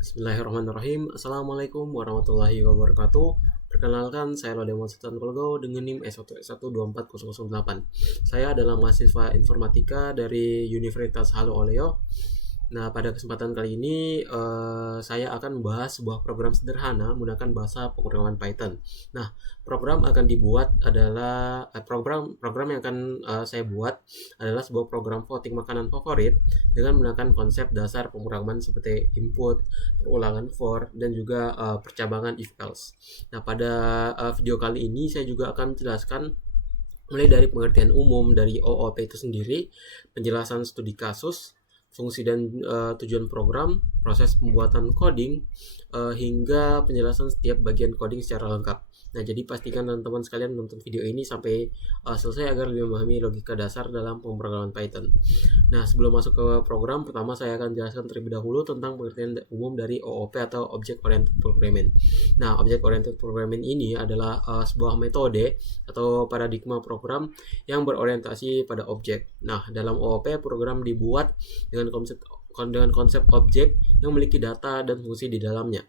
Bismillahirrahmanirrahim. Assalamualaikum warahmatullahi wabarakatuh. Perkenalkan, saya Lodemon Sultan Kolgo dengan NIM S1S1240008. Saya adalah mahasiswa informatika dari Universitas Halu Oleo. Nah, pada kesempatan kali ini saya akan membahas sebuah program sederhana menggunakan bahasa pemrograman Python. Nah, program yang akan saya buat adalah sebuah program voting makanan favorit dengan menggunakan konsep dasar pemrograman seperti input, perulangan for, dan juga percabangan if else. Nah, pada video kali ini saya juga akan menjelaskan mulai dari pengertian umum dari OOP itu sendiri, penjelasan studi kasus, fungsi dan tujuan program, proses pembuatan coding, hingga penjelasan setiap bagian coding secara lengkap. Nah, jadi pastikan teman-teman sekalian menonton video ini sampai selesai agar lebih memahami logika dasar dalam pemrograman Python. Nah, sebelum masuk ke program, pertama saya akan jelaskan terlebih dahulu tentang pengertian umum dari OOP atau Object Oriented Programming. Nah, Object Oriented Programming ini adalah sebuah metode atau paradigma program yang berorientasi pada objek. Nah, dalam OOP program dibuat dengan konsep objek yang memiliki data dan fungsi di dalamnya.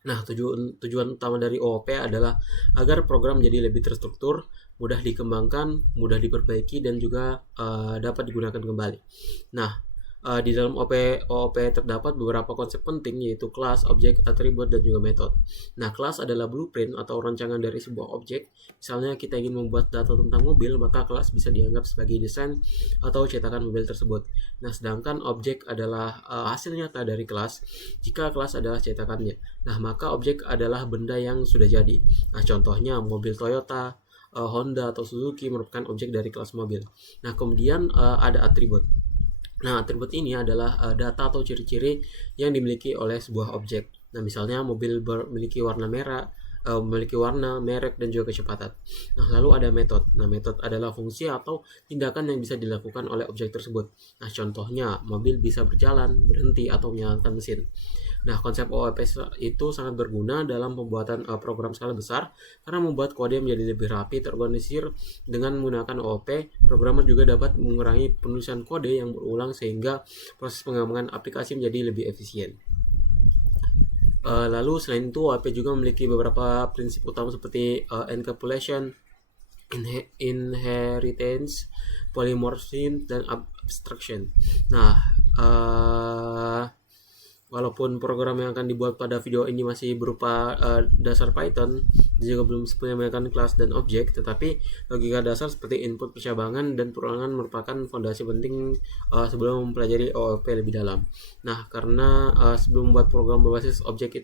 Nah, tujuan utama dari OOP adalah agar program menjadi lebih terstruktur, mudah dikembangkan, mudah diperbaiki, dan juga dapat digunakan kembali. Nah, di dalam OOP terdapat beberapa konsep penting, yaitu kelas, objek, atribut, dan juga metode. Nah, kelas adalah blueprint atau rancangan dari sebuah objek. Misalnya kita ingin membuat data tentang mobil, maka kelas bisa dianggap sebagai desain atau cetakan mobil tersebut. Nah, sedangkan objek adalah hasil nyata dari kelas. Jika kelas adalah cetakannya, nah maka objek adalah benda yang sudah jadi. Nah, contohnya mobil Toyota, Honda, atau Suzuki merupakan objek dari kelas mobil. Nah, kemudian ada atribut. Nah, atribut ini adalah data atau ciri-ciri yang dimiliki oleh sebuah objek. Nah, misalnya mobil memiliki warna merah, memiliki warna, merek, dan juga kecepatan. Nah, lalu ada metode. Nah, metode adalah fungsi atau tindakan yang bisa dilakukan oleh objek tersebut. Nah, contohnya mobil bisa berjalan, berhenti, atau menyalakan mesin. Nah, konsep OOP itu sangat berguna dalam pembuatan program skala besar karena membuat kode menjadi lebih rapi, terorganisir. Dengan menggunakan OOP, programmer juga dapat mengurangi penulisan kode yang berulang sehingga proses pengembangan aplikasi menjadi lebih efisien. Lalu selain itu, OOP juga memiliki beberapa prinsip utama seperti encapsulation, inheritance, polymorphism, dan abstraction. Nah, walaupun program yang akan dibuat pada video ini masih berupa dasar Python, juga belum sepenuhnya menggunakan kelas dan objek, tetapi logika dasar seperti input, percabangan, dan perulangan merupakan fondasi penting sebelum mempelajari OOP lebih dalam. Nah, karena sebelum membuat program berbasis objek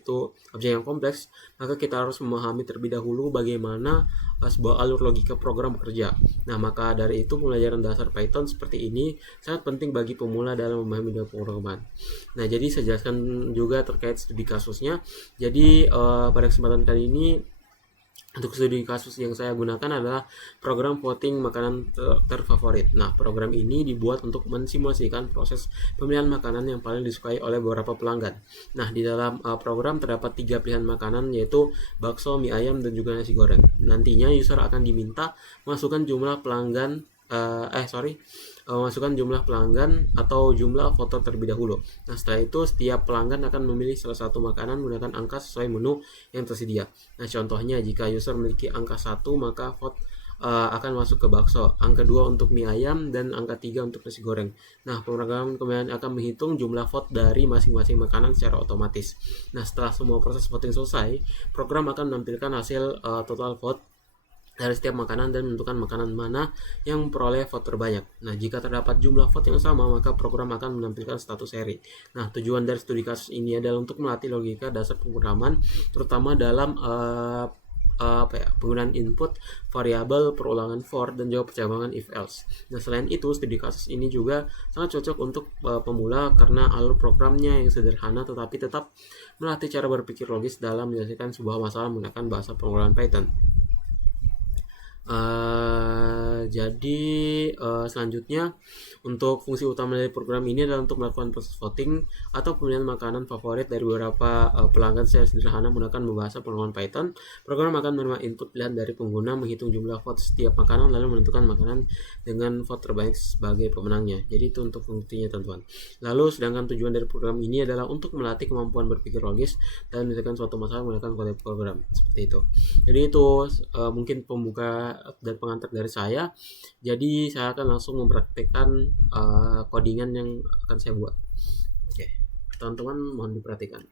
yang kompleks, maka kita harus memahami terlebih dahulu bagaimana sebuah alur logika program bekerja. Nah, maka dari itu pembelajaran dasar Python seperti ini sangat penting bagi pemula dalam memahami dunia pemrograman. Nah, jadi saya jelaskan juga terkait studi kasusnya. Jadi pada kesempatan kali ini untuk studi kasus yang saya gunakan adalah program voting makanan terfavorit. Nah, program ini dibuat untuk mensimulasikan proses pemilihan makanan yang paling disukai oleh beberapa pelanggan. Nah, di dalam program terdapat 3 pilihan makanan, yaitu bakso, mie ayam, dan juga nasi goreng. Nantinya user akan diminta masukkan jumlah pelanggan masukkan jumlah pelanggan atau jumlah foto terlebih dahulu. Nah, setelah itu setiap pelanggan akan memilih salah satu makanan menggunakan angka sesuai menu yang tersedia. Nah, contohnya jika user memiliki angka 1, maka vote akan masuk ke bakso, angka 2 untuk mie ayam, dan angka 3 untuk nasi goreng. Nah, program kemudian akan menghitung jumlah vote dari masing-masing makanan secara otomatis. Nah, setelah semua proses voting selesai, program akan menampilkan hasil total vote dari setiap makanan dan menentukan makanan mana yang memperoleh vote terbanyak. Nah, jika terdapat jumlah vote yang sama, maka program akan menampilkan status seri. Nah, tujuan dari studi kasus ini adalah untuk melatih logika dasar pemrograman, terutama dalam penggunaan input, variabel, perulangan for, dan juga percabangan if else. Nah, selain itu, studi kasus ini juga sangat cocok untuk pemula karena alur programnya yang sederhana tetapi tetap melatih cara berpikir logis dalam menyelesaikan sebuah masalah menggunakan bahasa pemrograman Python. Jadi selanjutnya untuk fungsi utama dari program ini adalah untuk melakukan proses voting atau pemilihan makanan favorit dari beberapa pelanggan secara sederhana menggunakan bahasa pemrograman Python. Program akan menerima input pilihan dari pengguna, menghitung jumlah vote setiap makanan, lalu menentukan makanan dengan vote terbaik sebagai pemenangnya. Jadi itu untuk fungsinya teman-teman. Lalu sedangkan tujuan dari program ini adalah untuk melatih kemampuan berpikir logis dan menyelesaikan suatu masalah menggunakan kode program seperti itu. Jadi itu mungkin pembuka dan pengantar dari saya. Jadi saya akan langsung mempraktekkan codingan yang akan saya buat. Oke, teman-teman mohon diperhatikan.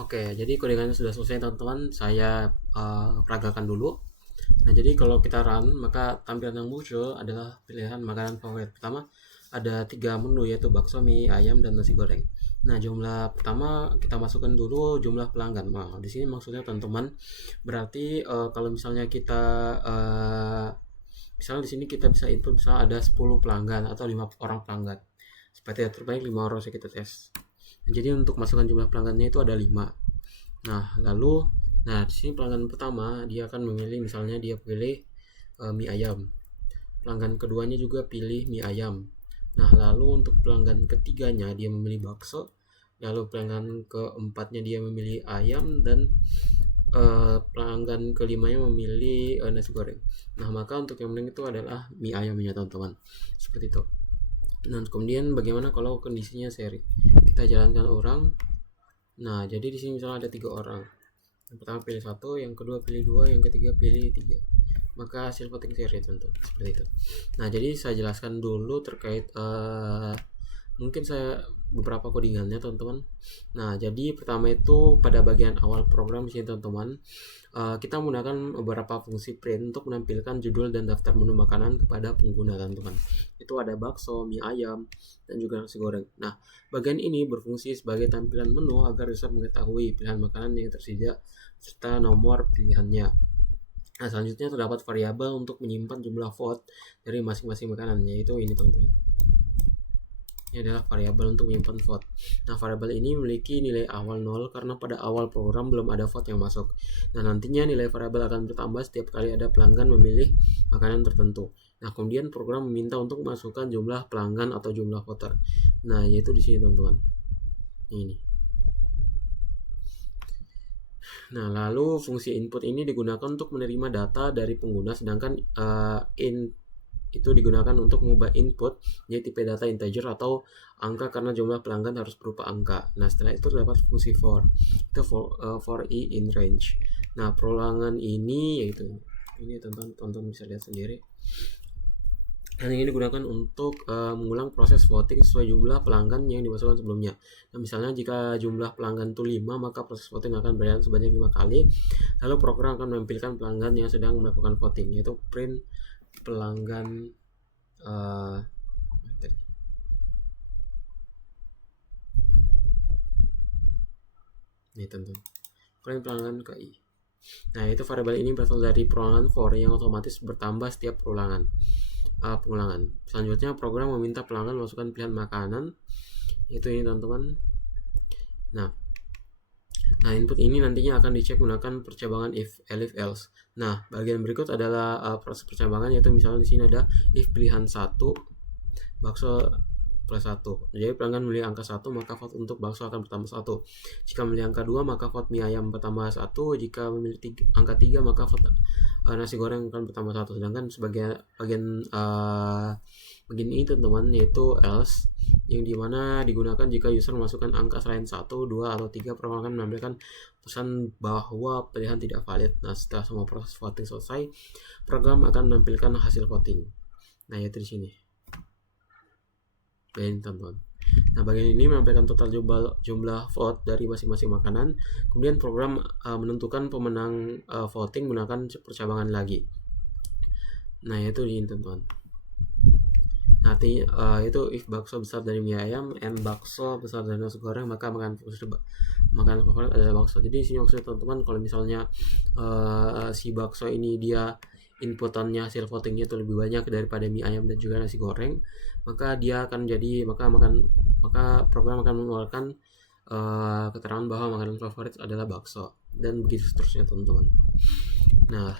Oke, jadi codingannya sudah selesai teman-teman. Saya peragakan dulu. Nah, jadi kalau kita run, maka tampilan yang muncul adalah pilihan makanan favorit. Pertama, ada 3 menu, yaitu bakso, mie, ayam, dan nasi goreng. Nah, jumlah pertama kita masukkan dulu jumlah pelanggan. Nah, di sini maksudnya teman-teman berarti kalau misalnya kita misalnya di sini kita bisa input misalnya ada 10 pelanggan atau 5 orang pelanggan. Seperti itu, terbaik 5 orang saya kita tes. Nah, jadi untuk masukkan jumlah pelanggannya itu ada 5. Nah, di sini pelanggan pertama dia akan memilih, misalnya dia pilih mie ayam. Pelanggan keduanya juga pilih mie ayam. Nah, lalu untuk pelanggan ketiganya dia memilih bakso. Lalu pelanggan keempatnya dia memilih ayam, dan pelanggan kelimanya memilih nasi goreng. Nah, maka untuk yang menang itu adalah mie ayamnya teman-teman. Seperti itu. Nah, kemudian bagaimana kalau kondisinya seri? Kita jalankan orang. Nah, jadi di sini misalnya ada 3 orang. Yang pertama pilih 1, yang kedua pilih 2, yang ketiga pilih 3. Maka hasil voting seri tentu seperti itu. Nah, jadi saya jelaskan dulu terkait mungkin saya beberapa codingannya teman-teman. Nah, jadi pertama itu pada bagian awal program di sini teman-teman, kita menggunakan beberapa fungsi print untuk menampilkan judul dan daftar menu makanan kepada pengguna teman-teman. Itu ada bakso, mie ayam, dan juga nasi goreng. Nah, bagian ini berfungsi sebagai tampilan menu agar user mengetahui pilihan makanan yang tersedia serta nomor pilihannya. Nah, selanjutnya terdapat variabel untuk menyimpan jumlah vote dari masing-masing makanan, yaitu ini teman-teman. Ini adalah variabel untuk menyimpan vote. Nah, variabel ini memiliki nilai awal 0 karena pada awal program belum ada vote yang masuk. Nah, nantinya nilai variabel akan bertambah setiap kali ada pelanggan memilih makanan tertentu. Nah, kemudian program meminta untuk memasukkan jumlah pelanggan atau jumlah voter. Nah, yaitu di sini teman-teman. Ini. Nah, lalu fungsi input ini digunakan untuk menerima data dari pengguna, sedangkan itu digunakan untuk mengubah input jadi tipe data integer atau angka karena jumlah pelanggan harus berupa angka. Nah, setelah itu terdapat fungsi for. Itu for i in range. Nah, perulangan ini yaitu ini tonton bisa lihat sendiri. Dan ini digunakan untuk mengulang proses voting sesuai jumlah pelanggan yang dimasukkan sebelumnya. Nah, misalnya jika jumlah pelanggan itu 5, maka proses voting akan berjalan sebanyak 5 kali. Lalu program akan menampilkan pelanggan yang sedang melakukan voting, yaitu print pelanggan ini tentu print pelanggan ke i. Nah, itu variabel ini berasal dari perulangan for yang otomatis bertambah setiap pengulangan. Selanjutnya program meminta pelanggan masukkan pilihan makanan, itu ini teman-teman. Nah, input ini nantinya akan dicek menggunakan percabangan if, elif, else. Nah, bagian berikut adalah proses percabangan, yaitu misalnya di sini ada if pilihan 1 bakso plus 1. Jadi pelanggan memilih angka 1, maka vote untuk bakso akan bertambah 1. Jika memilih angka 2, maka vote mie ayam bertambah 1. Jika memilih angka 3, maka vote nasi goreng akan bertambah 1. Sedangkan sebagai bagian ini teman-teman, yaitu else, yang dimana digunakan jika user memasukkan angka selain 1, 2, atau 3, program akan menampilkan pesan bahwa pilihan tidak valid. Nah, setelah semua proses voting selesai, program akan menampilkan hasil voting. Nah, yaitu di sini. Bagian teman-teman. Nah, bagian ini menampilkan total jumlah vote dari masing-masing makanan. Kemudian program menentukan pemenang voting menggunakan percabangan lagi. Nah, yaitu ini teman-teman. Nanti itu if bakso besar dari mie ayam, and bakso besar dari nasi goreng, maka makanan favorit adalah bakso. Jadi di sini maksudnya teman-teman, kalau misalnya si bakso ini dia inputannya hasil votingnya itu lebih banyak daripada mie ayam dan juga nasi goreng, maka dia akan jadi maka program akan mengeluarkan keterangan bahwa makanan favorit adalah bakso, dan begitu seterusnya teman-teman. Nah,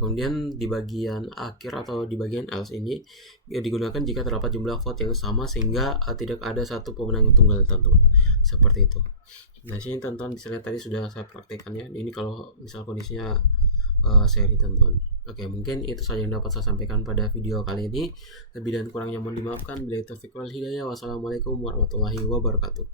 kemudian di bagian akhir atau di bagian else ini digunakan jika terdapat jumlah vote yang sama sehingga tidak ada satu pemenang yang tunggal teman-teman, seperti itu. Nah, sini teman-teman bisa lihat tadi sudah saya praktekkan ya. Ini kalau misal kondisinya seri teman-teman. Oke, mungkin itu saja yang dapat saya sampaikan pada video kali ini. Lebih dan kurangnya mohon dimaafkan. Bila taufiq wal hidayah. Wassalamualaikum warahmatullahi wabarakatuh.